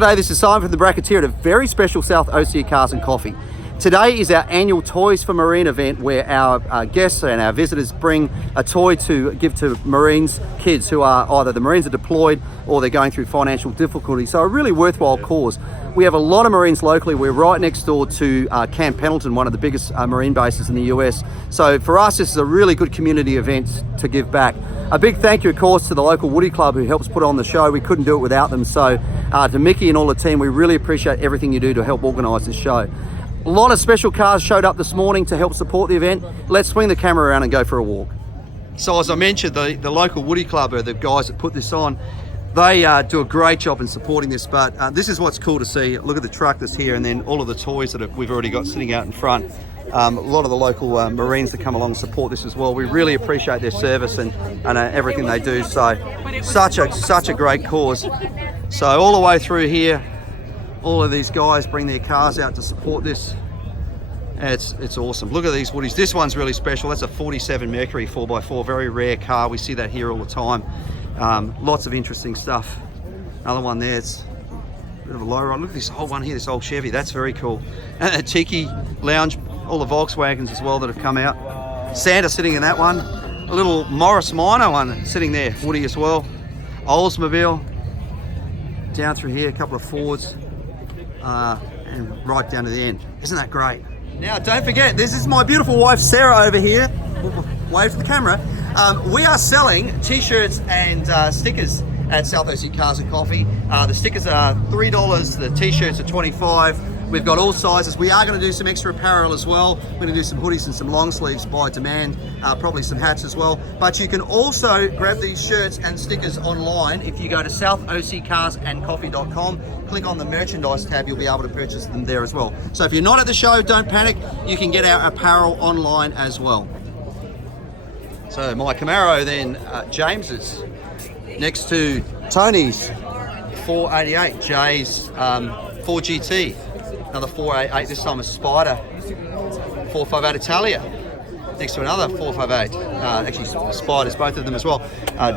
G'day, this is Simon from the Bracketeer at a very special South Osea Cars and Coffee. Today is our annual Toys for Marine event where our guests and our visitors bring a toy to give to Marines kids who are either the Marines are deployed or they're going through financial difficulty. So a really worthwhile cause. We have a lot of Marines locally. We're right next door to Camp Pendleton, one of the biggest Marine bases in the US. So for us, this is a really good community event to give back. A big thank you, of course, to the local Woody Club who helps put on the show. We couldn't do it without them. So to Mickey and all the team, we really appreciate everything you do to help organise this show. A lot of special cars showed up this morning to help support the event. Let's swing the camera around and go for a walk. So as I mentioned, the local Woody Club are the guys that put this on. They do a great job in supporting this, but this is what's cool to see. Look at the truck that's here and then all of the toys that we've already got sitting out in front. A lot of the local Marines that come along and support this as well. We really appreciate their service and everything they do. So such a great cause. So all the way through here, all of these guys bring their cars out to support this. It's awesome. Look at these Woodies. This one's really special. That's a 47 Mercury 4x4, very rare car. We see that here all the time. Lots of interesting stuff. Another one there, it's a bit of a low ride. Look at this whole one here, this old Chevy. That's very cool. And a Tiki Lounge, all the Volkswagens as well that have come out. Santa sitting in that one. A little Morris Minor one sitting there, Woody as well. Oldsmobile. Down through here, a couple of Fords. And right down to the end. Isn't that great? Now, don't forget, this is my beautiful wife, Sarah, over here. Wave for the camera. We are selling t-shirts and stickers at South Osea Cars and Coffee. The stickers are $3, the t-shirts are $25. We've got all sizes. We are going to do some extra apparel as well. We're going to do some hoodies and some long sleeves by demand, probably some hats as well. But you can also grab these shirts and stickers online. If you go to southoseacarsandcoffee.com, click on the merchandise tab, you'll be able to purchase them there as well. So if you're not at the show, don't panic. You can get our apparel online as well. So my Camaro then, James's, next to Tony's 488, Jay's 4GT. Another 488, this time a Spider 458 Italia. Next to another 458, actually Spiders, both of them as well.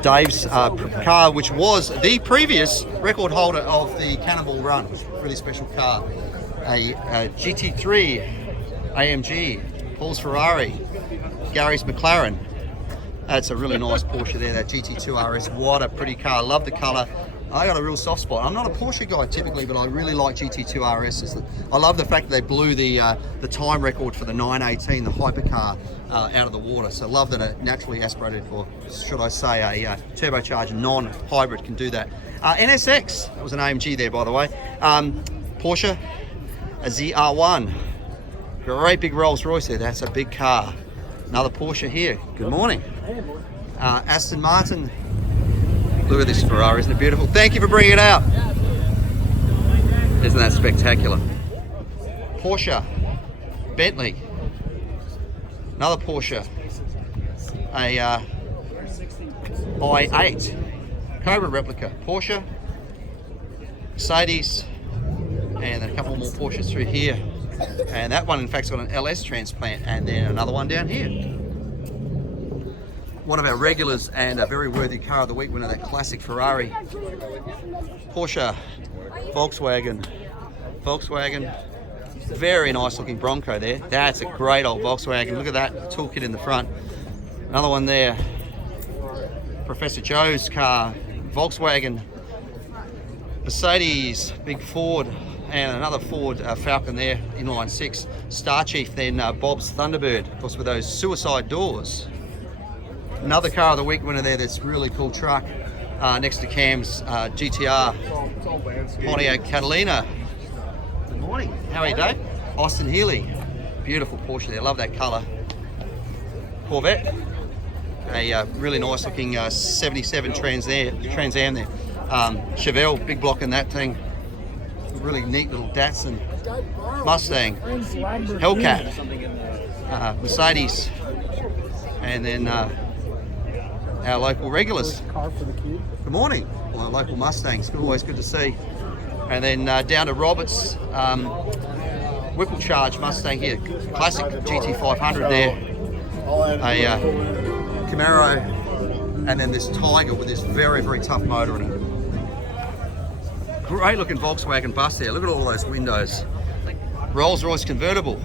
Dave's car, which was the previous record holder of the Cannonball Run, which is a really special car. A GT3 AMG, Paul's Ferrari, Gary's McLaren. That's a really nice Porsche there, that GT2 RS. What a pretty car, love the colour. I got a real soft spot. I'm not a Porsche guy typically, but I really like GT2 RSs. I love the fact that they blew the time record for the 918, the hypercar, out of the water. So love that a naturally aspirated, or should I say a turbocharged non-hybrid can do that. NSX, that was an AMG there by the way. Porsche, a ZR1. Great big Rolls Royce there, that's a big car. Another Porsche here, good morning. Aston Martin. Look at this Ferrari, isn't it beautiful? Thank you for bringing it out. Isn't that spectacular? Porsche, Bentley, another Porsche, a i8, Cobra replica, Porsche, Mercedes, and then a couple more Porsches through here. And that one in fact's got an LS transplant, and then another one down here. One of our regulars and a very worthy car of the week winner, that classic Ferrari. Porsche, Volkswagen, very nice looking Bronco there. That's a great old Volkswagen. Look at that toolkit in the front. Another one there, Professor Joe's car, Volkswagen, Mercedes, big Ford, and another Ford Falcon there, inline 6. Star Chief, then Bob's Thunderbird, of course with those suicide doors. Another car of the week winner there, that's really cool truck. Next to Cam's GTR, Pontiac Catalina. Good morning, how are you, Dave? Austin Healey, beautiful Porsche there, love that colour. Corvette, a really nice looking 77 Trans Am there. Chevelle, big block in that thing. Really neat little Datsun. Mustang, Hellcat, Mercedes, and then our local regulars. Good morning. Our local Mustangs, always good to see. And then down to Roberts, Whipple Charge Mustang here, classic GT500 there. A Camaro, and then this Tiger with this very, very tough motor in it. Great looking Volkswagen bus there. Look at all those windows. Rolls-Royce convertible.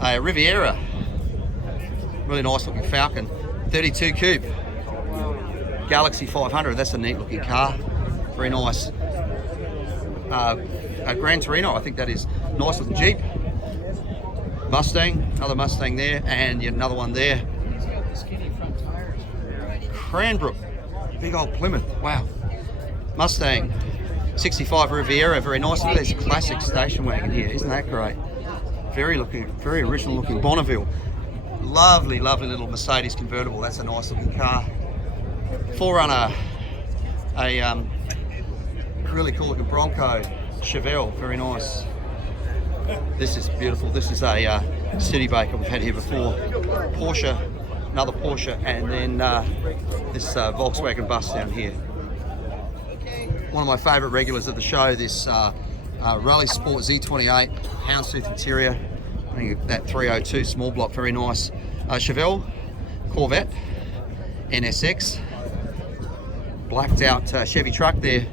A Riviera. Really nice looking Falcon. 32 coupe. Galaxy 500. That's a neat looking car. Very nice. A Gran Torino, I think that is. Nice looking Jeep. Mustang. Another Mustang there. And yet another one there. Cranbrook. Big old Plymouth. Wow. Mustang. 65 Riviera, very nice. Look at this classic station wagon here, isn't that great? Very original looking Bonneville. Lovely, lovely little Mercedes convertible. That's a nice looking car. 4Runner, a really cool looking Bronco Chevelle, very nice. This is beautiful. This is a Studebaker we've had here before. Porsche, another Porsche, and then this Volkswagen bus down here. One of my favourite regulars of the show, this Rally Sport Z28 Houndstooth interior. I think that 302 small block, very nice. Chevelle, Corvette, NSX, blacked out Chevy truck there.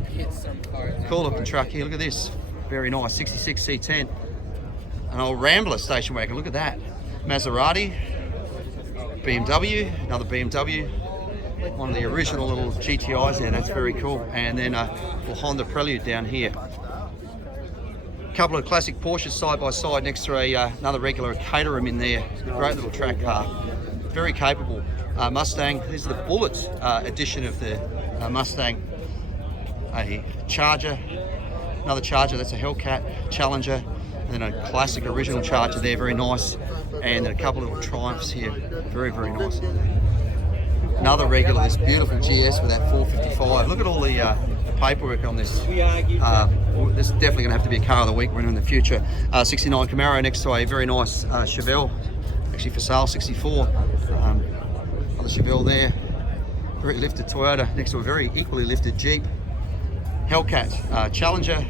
Cool looking truck here, look at this. Very nice, 66 C10. An old Rambler station wagon, look at that. Maserati, BMW, another BMW. One of the original little GTIs there, that's very cool. And then a little Honda Prelude down here. A couple of classic Porsches side by side next to another regular Caterham in there. Great little track car, very capable. Mustang, this is the Bullet edition of the Mustang. A Charger, another Charger, that's a Hellcat, Challenger. And then a classic original Charger there, very nice. And then a couple of little Triumphs here, very, very nice. Another regular, this beautiful GS with that 455. Look at all the paperwork on this. This is definitely going to have to be a car of the week winner in the future. 69 Camaro next to a very nice Chevelle, actually for sale, 64. Another Chevelle there. Very lifted Toyota next to a very equally lifted Jeep. Hellcat, Challenger.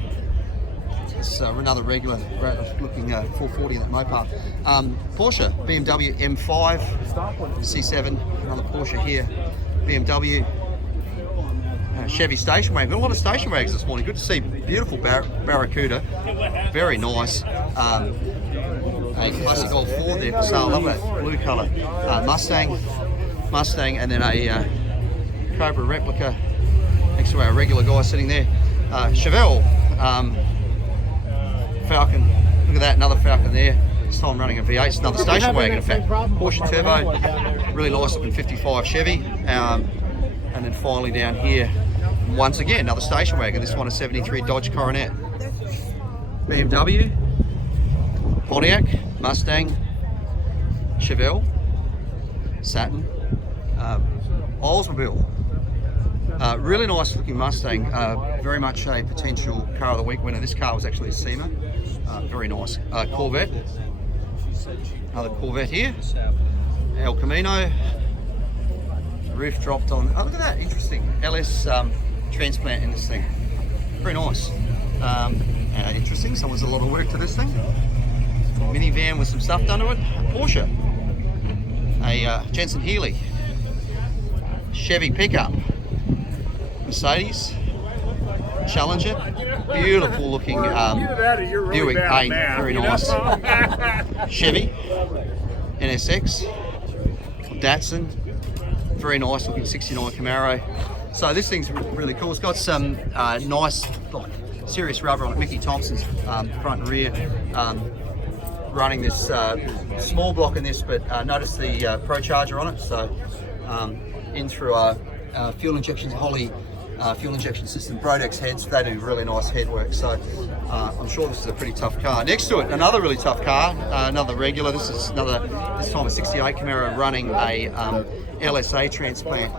It's another regular, great looking 440 in that Mopar. Porsche, BMW M5, C7, another Porsche here. BMW, Chevy station wagon. Got a lot of station wagons this morning. Good to see. Beautiful Barracuda, very nice. A classic old Ford there for sale. Love that blue colour. Mustang, and then a Cobra replica next to our regular guy sitting there. Chevelle. Falcon, look at that, another Falcon there. This time running a V8, it's another station wagon in fact. Porsche Turbo, really nice looking 55 Chevy. And then finally down here, once again, another station wagon. This one a 73 Dodge Coronet. BMW, Pontiac, Mustang, Chevelle, Saturn, Oldsmobile. Really nice looking Mustang, very much a potential car of the week winner. This car was actually a SEMA, very nice. Corvette, another Corvette here. El Camino, roof dropped on, oh look at that, interesting. LS transplant in this thing, very nice. Interesting, so there's a lot of work to this thing. Minivan with some stuff done to it. Porsche, a Jensen Healey, Chevy pickup, Mercedes, Challenger, beautiful looking Buick 8, very nice. Chevy, NSX, Datsun, very nice looking 69 Camaro. So this thing's really cool. It's got some nice, like, serious rubber on it. Mickey Thompson's front and rear. Running this small block in this, but notice the Pro Charger on it. So in through our fuel injection, Holley fuel injection system, Brodex heads, they do really nice head work. So I'm sure this is a pretty tough car. Next to it, another really tough car, another regular. This is this time a 68 Camaro running a LSA transplant.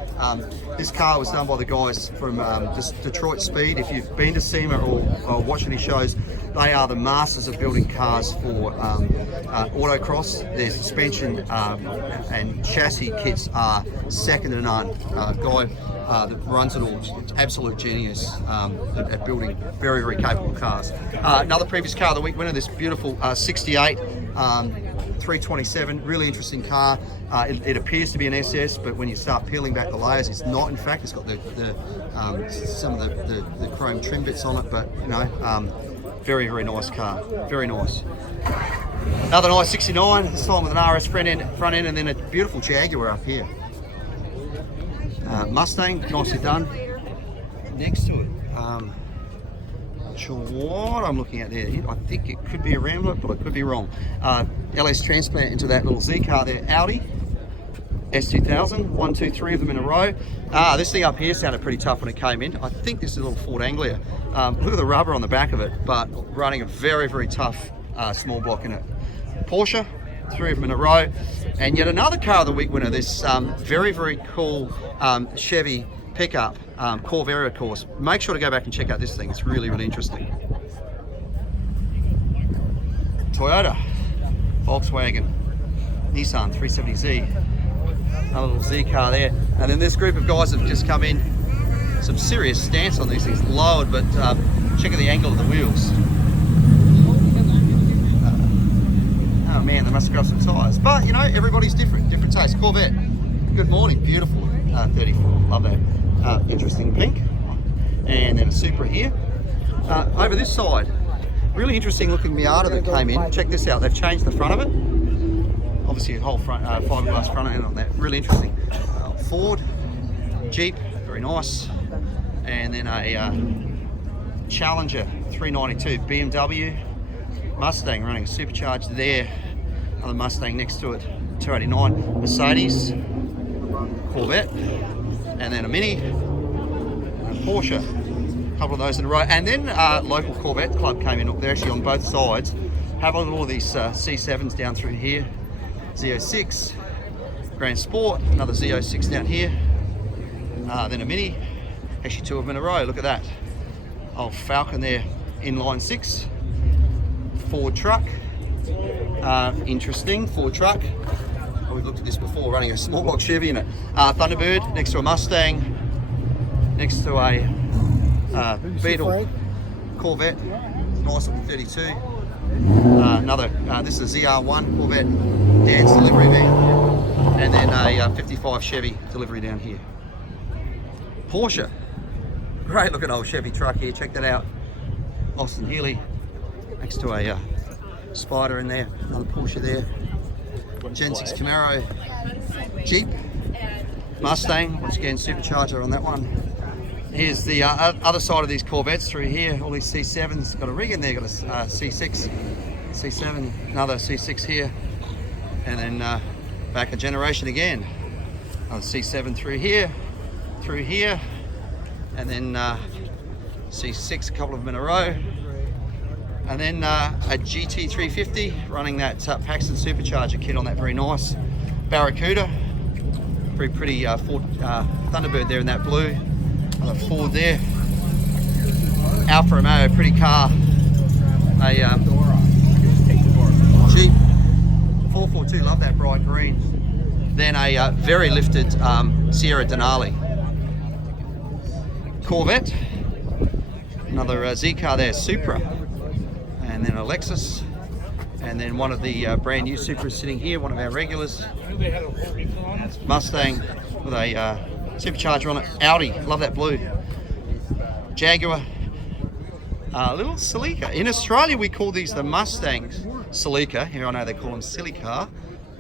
This car was done by the guys from Detroit Speed. If you've been to SEMA or watched any shows, they are the masters of building cars for autocross. Their suspension and chassis kits are second to none. Guy that runs it all, absolute genius at building very, very capable cars. Another previous car of the week winner, this beautiful 68 327, really interesting car. It appears to be an SS, but when you start peeling back the layers, it's not. In fact, it's got some of the chrome trim bits on it, but you know, very, very nice car, very nice. Another nice 69, this time with an RS front end, and then a beautiful Jaguar up here. Mustang, nicely done. Next to it, not sure what I'm looking at there. I think it could be a Rambler, but I could be wrong. LS transplant into that little Z car there. Audi S2000, 1, 2, 3 of them in a row. This thing up here sounded pretty tough when it came in. I think this is a little Ford Anglia. Look at the rubber on the back of it, but running a very, very tough small block in it. Porsche, 3 of them in a row. And yet another car of the week winner, this very, very cool Chevy pickup, Corvair, of course. Make sure to go back and check out this thing. It's really, really interesting. Toyota, Volkswagen, Nissan 370Z, another little Z car there. And then this group of guys have just come in. Some serious stance on these things, lowered, but check out the angle of the wheels. Oh man, they must have got some tyres. But you know, everybody's different taste. Corvette, good morning, beautiful 34, love that. Interesting pink. And then a Supra here. Over this side, really interesting looking Miata that came in. Check this out, they've changed the front of it. Obviously a whole front fiberglass front end on that, really interesting. Ford, Jeep, very nice. And then a Challenger 392, BMW, Mustang running a supercharged there. Another Mustang next to it, 289, Mercedes, Corvette, and then a Mini, a Porsche, a couple of those in a row. And then local Corvette club came in. They're actually on both sides. Have a look at all these C7s down through here. Z06, Grand Sport, another Z06 down here. Then a Mini, actually 2 of them in a row. Look at that. Old Falcon there, inline 6. Ford truck, interesting Ford truck. Oh, we've looked at this before, running a small block Chevy in it. Thunderbird next to a Mustang, next to a Beetle Corvette, nice looking 32. Another, this is a ZR1 Corvette Dan's delivery van, and then a 55 Chevy delivery down here. Porsche, great looking old Chevy truck here, check that out. Austin Healey. Next to a Spider in there, another Porsche there. Gen 6 Camaro, Jeep, Mustang, once again supercharger on that one. Here's the other side of these Corvettes through here, all these C7s. Got a rig in there, got a C6, C7, another C6 here. And then back a generation again. Another C7 through here, and then C6, a couple of them in a row. And then a GT350 running that Paxton supercharger kit on that, very nice. Barracuda, very pretty Ford Thunderbird there in that blue. Another Ford there. Alfa Romeo, pretty car. A Jeep 442, love that bright green. Then a very lifted Sierra Denali. Corvette, another Z car there, Supra. And then a Lexus, and then one of the brand new Supras sitting here, one of our regulars. Mustang with a supercharger on it. Audi, love that blue. Jaguar, little Celica. In Australia we call these the Mustangs Celica. Here I know they call them silly car,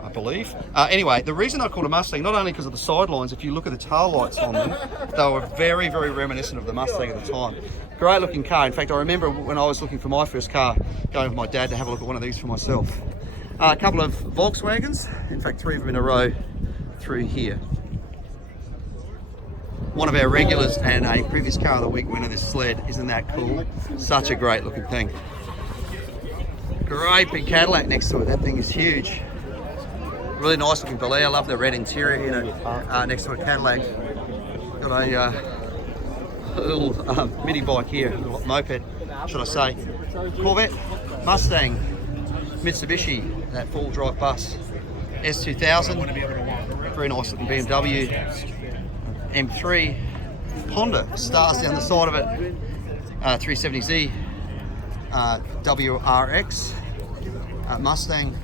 I believe. Anyway, the reason I call it a Mustang, not only because of the sidelines, if you look at the tail lights on them, they were very, very reminiscent of the Mustang at the time. Great looking car. In fact, I remember when I was looking for my first car, going with my dad to have a look at one of these for myself. A couple of Volkswagens, in fact 3 of them in a row through here. One of our regulars and a previous car of the week winner, this sled. Isn't that cool? Such a great looking thing. Great big Cadillac next to it. That thing is huge. Really nice looking Bel Air. I love the red interior here next to a Cadillac. Got a little mini bike here, a little moped, should I say. Corvette, Mustang, Mitsubishi, that full drive bus, S2000, very nice looking BMW, M3, Honda, stars down the side of it, 370Z, WRX, Mustang,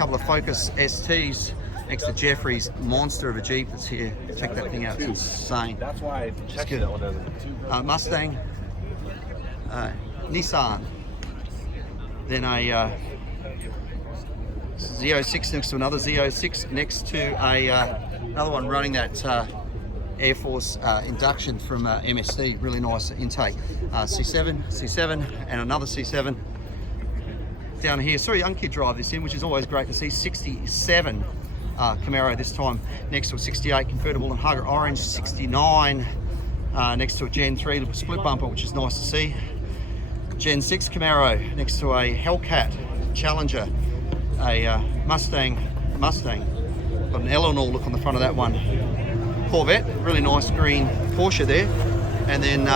couple of Focus STs next to Jeffrey's monster of a Jeep that's here. Check that thing out, it's insane. That's why I checked that one. Mustang, Nissan, then a Z06 next to another Z06 next to another one running that Air Force induction from MSD, really nice intake. C7, and another C7 down here. Saw a young kid drive this in, which is always great to see. 67 Camaro this time, next to a 68 convertible and Hugger Orange. 69 next to a Gen 3 split bumper, which is nice to see. Gen 6 Camaro next to a Hellcat Challenger, a Mustang, got an Eleanor look on the front of that one. Corvette, really nice green Porsche there, and then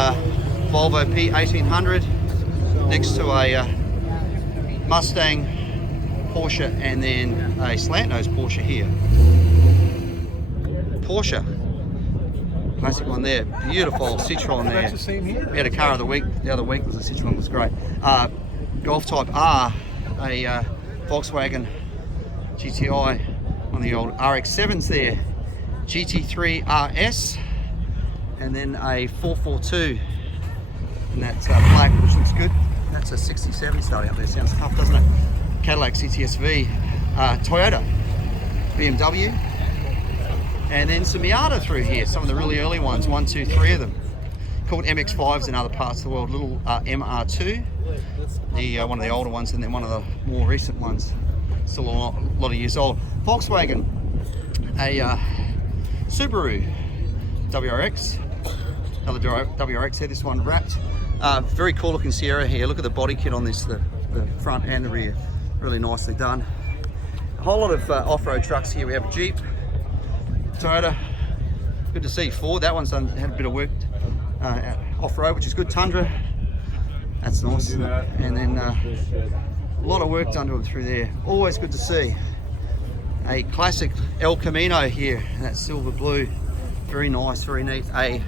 Volvo P1800 next to a Mustang, Porsche, and then a slant nose Porsche here. Porsche, classic one there, beautiful Citroen there. That's the same here. We had a car of the week the other week, was a Citroen, was great. Golf Type R, a Volkswagen GTI, one of the old RX-7s there. GT3 RS, and then a 442, and that's black, which looks good. That's a 67 starting up there, sounds tough, doesn't it? Cadillac CTS-V, Toyota, BMW, and then some Miata through here, some of the really early ones, 1, 2, 3 of them, called MX-5s in other parts of the world, little MR2, the one of the older ones, and then one of the more recent ones, still a lot of years old. Volkswagen, a Subaru WRX, another WRX here, this one wrapped. Very cool looking Sierra here. Look at the body kit on this, the front and the rear. Really nicely done. A whole lot of off-road trucks here. We have a Jeep, Toyota, good to see. Ford, that one's had a bit of work off-road, which is good. Tundra, that's nice. And then a lot of work done to them through there. Always good to see. A classic El Camino here, and that's silver blue, very nice, very neat. A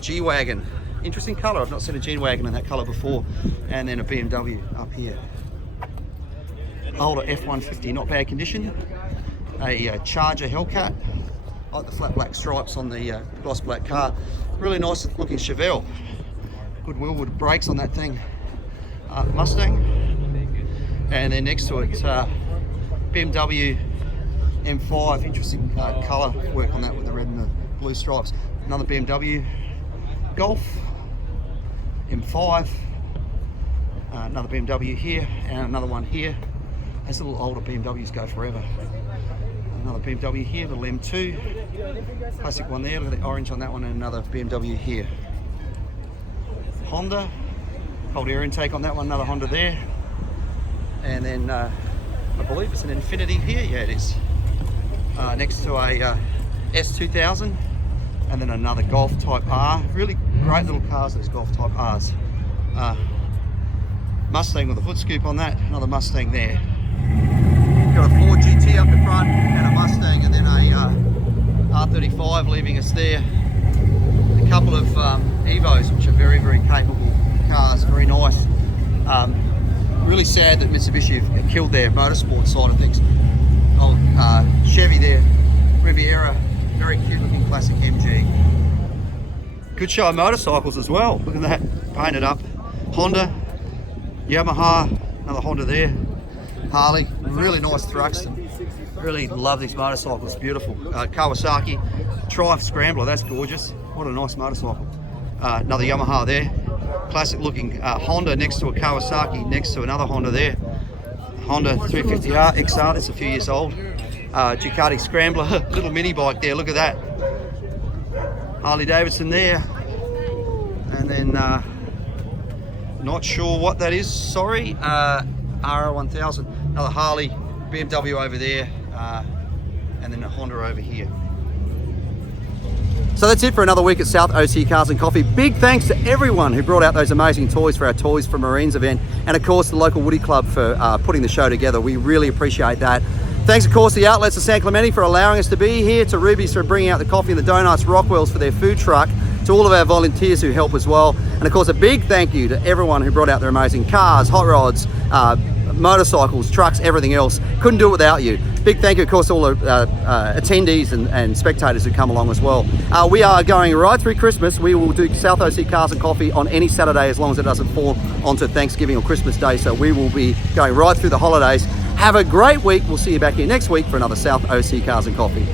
G-Wagon, interesting colour, I've not seen a G-Wagon in that colour before. And then a BMW up here. Older F-150, not bad condition. A Charger Hellcat, I like the flat black stripes on the gloss black car. Really nice looking Chevelle, good Willwood brakes on that thing. Mustang, and then next to it BMW M5, interesting colour work on that with the red and the blue stripes. Another BMW Golf M5, another BMW here, and another one here. Those little older BMWs go forever. Another BMW here, little M2, classic one there, look at the orange on that one, and another BMW here. Honda, cold air intake on that one, another Honda there. And then I believe it's an Infiniti here, yeah it is. Next to a S2000, and then another Golf Type R. Really great little cars, those Golf Type Rs. Mustang with a foot scoop on that, another Mustang there. Got a Ford GT up the front, and a Mustang, and then a R35 leaving us there. A couple of Evos, which are very, very capable cars, very nice. Really sad that Mitsubishi have killed their motorsport side of things. Old Chevy there, Riviera, very cute looking classic MG. Good show of motorcycles as well, look at that, painted up. Honda, Yamaha, another Honda there. Harley, really nice Thruxton. Really love these motorcycles, beautiful. Kawasaki, Triumph Scrambler, that's gorgeous. What a nice motorcycle. Another Yamaha there. Classic looking Honda next to a Kawasaki, next to another Honda there. Honda 350R XR, that's a few years old. Ducati Scrambler, little mini bike there, look at that. Harley Davidson there. And then, not sure what that is, sorry. R1000, another Harley, BMW over there, and then a Honda over here. So that's it for another week at South OCE Cars and Coffee. Big thanks to everyone who brought out those amazing toys for our Toys for Marines event, and of course the local Woody Club for putting the show together. We really appreciate that. Thanks of course to the Outlets of San Clemente for allowing us to be here, to Ruby's for bringing out the coffee and the donuts, Rockwell's for their food truck, to all of our volunteers who help as well, and of course a big thank you to everyone who brought out their amazing cars, hot rods, motorcycles, trucks, everything else. Couldn't do it without you. Big thank you, of course, to all the attendees and spectators who come along as well. We are going right through Christmas. We will do South OC Cars and Coffee on any Saturday as long as it doesn't fall onto Thanksgiving or Christmas Day. So we will be going right through the holidays. Have a great week. We'll see you back here next week for another South OC Cars and Coffee.